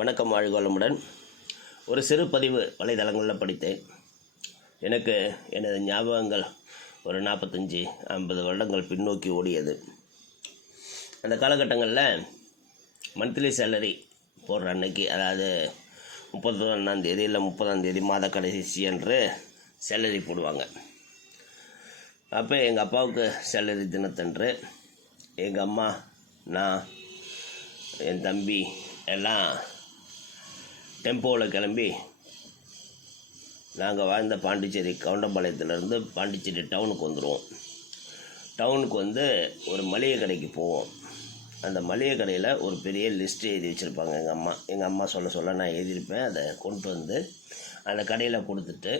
வணக்கம், வாழ்க வளமுடன். ஒரு சிறு பதிவு வலைதளங்களில் படித்தேன். எனக்கு எனது ஞாபகங்கள் ஒரு 45-50 வருடங்கள் பின்னோக்கி ஓடியது. அந்த காலகட்டங்களில் மந்த்லி சேலரி போடுற அன்னைக்கு, அதாவது 31ஆம் தேதி இல்லை 30ஆம் தேதி மாத கடைசி அன்று சேலரி போடுவாங்க. அப்போ எங்கள் அப்பாவுக்கு சேலரி தினத்தன்று எங்கள் அம்மா, நான், என் தம்பி எல்லாம் டெம்போவில் கிளம்பி நாங்கள் வாழ்ந்த பாண்டிச்சேரி கவுண்டம்பாளையத்துலேருந்து பாண்டிச்சேரி டவுனுக்கு வந்துடுவோம். டவுனுக்கு வந்து ஒரு மளிகை கடைக்கு போவோம். அந்த மளிகை கடையில் ஒரு பெரிய லிஸ்ட்டு எழுதி வச்சுருப்பாங்க. எங்கள் அம்மா சொல்ல நான் எழுதியிருப்பேன். அதை கொண்டு வந்து அந்த கடையில் கொடுத்துட்டு,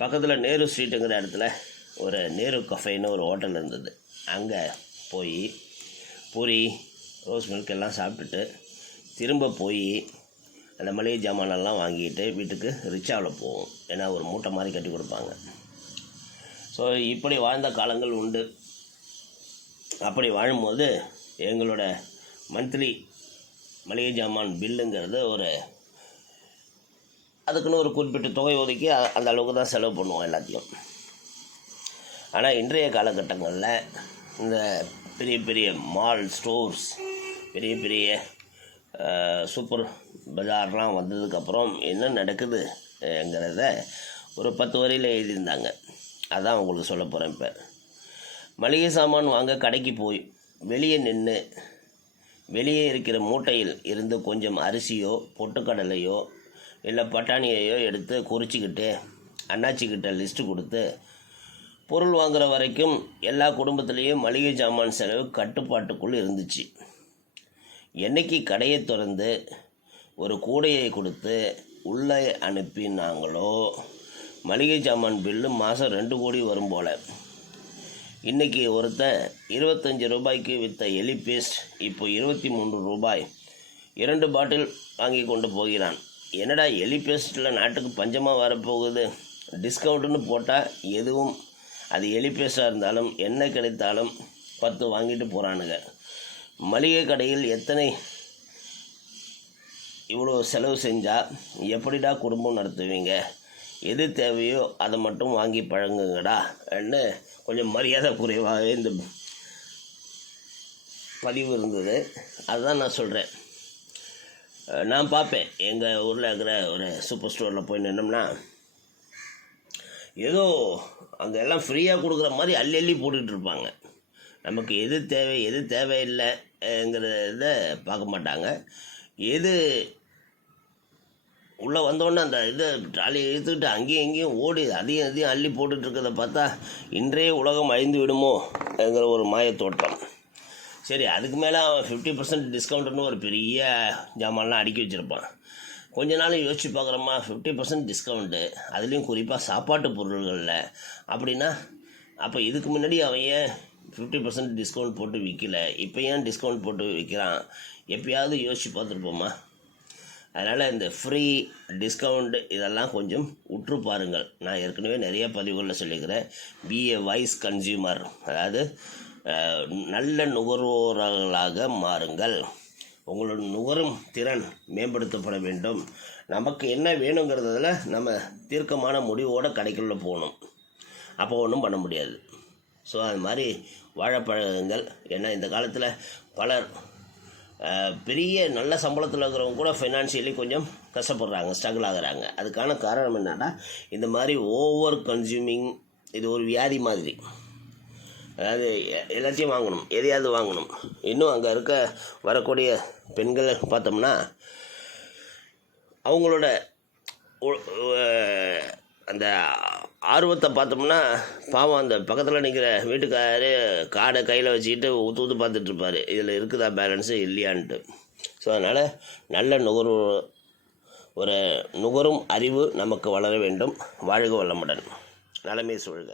பக்கத்தில் நேரு ஸ்ட்ரீட்டுங்கிற இடத்துல ஒரு நேரு கஃபேன்னு ஒரு ஹோட்டல் இருந்தது. அங்கே போய் பூரி, ரோஸ் மில்க் எல்லாம் சாப்பிட்டுட்டு திரும்ப போய் அந்த மளிகை ஜாமானெல்லாம் வாங்கிட்டு வீட்டுக்கு ரிச்சாவில் போவோம். ஏன்னா ஒரு மூட்டை மாதிரி கட்டி கொடுப்பாங்க. ஸோ இப்படி வாழ்ந்த காலங்கள் உண்டு. அப்படி வாழும்போது எங்களோட மந்த்லி மளிகை ஜாமான் பில்லுங்கிறது அதுக்குன்னு ஒரு குறிப்பிட்ட தொகை ஒதுக்கி அந்த அளவுக்கு தான் செலவு பண்ணுவோம் எல்லாத்தையும். ஆனால் இன்றைய காலகட்டங்களில் இந்த பெரிய பெரிய மால் ஸ்டோர்ஸ், பெரிய பெரிய சூப்பர் பஜார்லாம் வந்ததுக்கப்புறம் என்ன நடக்குதுங்கிறத ஒரு 10 வரியில் எழுதியிருந்தாங்க. அதான் உங்களுக்கு சொல்ல போகிறேன். இப்போ மளிகை சாமான் வாங்க கடைக்கு போய் வெளியே இருக்கிற மூட்டையில் இருந்து கொஞ்சம் அரிசியோ பொட்டுக்கடலையோ இல்லை பட்டாணியையோ எடுத்து குறிச்சிக்கிட்டு அண்ணாச்சிக்கிட்ட லிஸ்ட்டு கொடுத்து பொருள் வாங்குகிற வரைக்கும் எல்லா குடும்பத்துலேயும் மளிகை சாமான் செலவு கட்டுப்பாட்டுக்குள் இருந்துச்சு. என்னைக்கு கடையை திறந்து ஒரு கூடையை கொடுத்து உள்ளே அனுப்பினாங்களோ மளிகை சாமான் பில்லு மாதம் 2 கோடி வரும் போல். இன்றைக்கி ஒருத்தன் 25 ரூபாய்க்கு விற்ற எலி பேஸ்ட் இப்போ 23 ரூபாய் 2 பாட்டில் வாங்கி கொண்டு போகிறான். என்னடா எலி பேஸ்ட்டில் நாட்டுக்கு பஞ்சமாக வரப்போகுது, டிஸ்கவுண்ட்டுன்னு போட்டால் எதுவும், அது எலி பேஸ்ட்டாக இருந்தாலும் என்ன கிடைத்தாலும் 10 வாங்கிட்டு போகிறானுங்க. மளிகை கடையில் இவ்வளோ செலவு செஞ்சால் எப்படிடா குடும்பம் நடத்துவீங்க? எது தேவையோ அதை மட்டும் வாங்கி பழங்குங்கடா என்று கொஞ்சம் மரியாதை குறைவாகவே இந்த பதிவு இருந்தது. அதுதான் நான் சொல்கிறேன். நான் பார்ப்பேன், எங்கள் ஊரில் இருக்கிற ஒரு சூப்பர் ஸ்டோரில் போய் நின்னோம்னா ஏதோ அங்கே எல்லாம் ஃப்ரீயாக கொடுக்குற மாதிரி அள்ளி போட்டுட்ருப்பாங்க. நமக்கு எது தேவை எது தேவையில்லைங்கிறத பார்க்க மாட்டாங்க. எது உள்ளே வந்தோடனே அந்த ட்ராலியை இழுத்துக்கிட்டு அங்கேயும் இங்கேயும் ஓடி அதையும் அள்ளி போட்டுட்ருக்கிறத பார்த்தா இன்றைய உலகம் அழிந்து விடுமோங்கிற ஒரு மாயத்தோட்டம். சரி, அதுக்கு மேலே அவன் 50% டிஸ்கவுண்ட்டுன்னு ஒரு பெரிய ஜாமான்லாம் அடுக்கி வச்சுருப்பான். கொஞ்ச நாள் யோசித்து பார்க்குறோமா, 50% டிஸ்கவுண்ட்டு, அதுலேயும் குறிப்பாக சாப்பாட்டு பொருள்களில் அப்படின்னா, அப்போ இதுக்கு முன்னாடி அவன் ஏன் 50% டிஸ்கவுண்ட் போட்டு விற்கல, இப்போ ஏன் டிஸ்கவுண்ட் போட்டு விற்கிறான்? எப்பயாவது யோசித்து பார்த்துருப்போமா? அதனால் இந்த ஃப்ரீ டிஸ்கவுண்ட் இதெல்லாம் கொஞ்சம் உற்று பாருங்கள். நான் ஏற்கனவே நிறைய பதிவுகளில் சொல்லிக்கிறேன். பி ஏ வைஸ் கன்சியூமர், அதாவது நல்ல நுகர்வோர்களாக மாறுங்கள். உங்களோட நுகரும் திறன் மேம்படுத்தப்பட வேண்டும். நமக்கு என்ன வேணுங்கிறதுல நம்ம தீர்க்கமான முடிவோடு கடைக்குள்ளே போகணும். அப்போ ஒன்றும் பண்ண முடியாது. ஸோ அது மாதிரி வாழப்பழகுங்கள். ஏன்னா இந்த காலத்தில் பலர் பெரிய நல்ல சம்பளத்தில் இருக்கிறவங்க கூட ஃபைனான்ஷியலி கொஞ்சம் கஷ்டப்படுறாங்க, ஸ்ட்ரகிள் ஆகுறாங்க. அதுக்கான காரணம் என்னென்னா, இந்த மாதிரி ஓவர் கன்சியூமிங், இது ஒரு வியாதி மாதிரி. அதாவது எல்லாத்தையும் வாங்கணும், எதையாவது வாங்கணும். இன்னும் அங்கே வரக்கூடிய பெண்களை பார்த்தோம்னா அவங்களோட அந்த ஆர்வத்தை பார்த்தோம்னா பாவம், அந்த பக்கத்தில் நிற்கிற வீட்டுக்காரரு கார்டை கையில் வச்சுக்கிட்டு ஊற்று பார்த்துட்ருப்பார், இதில் இருக்குதா பேலன்ஸு இல்லையான்ட்டு. ஸோ அதனால் நல்ல நுகரும் அறிவு நமக்கு வளர வேண்டும். வாழ்க வளமுடன். நலமே சூழ்க.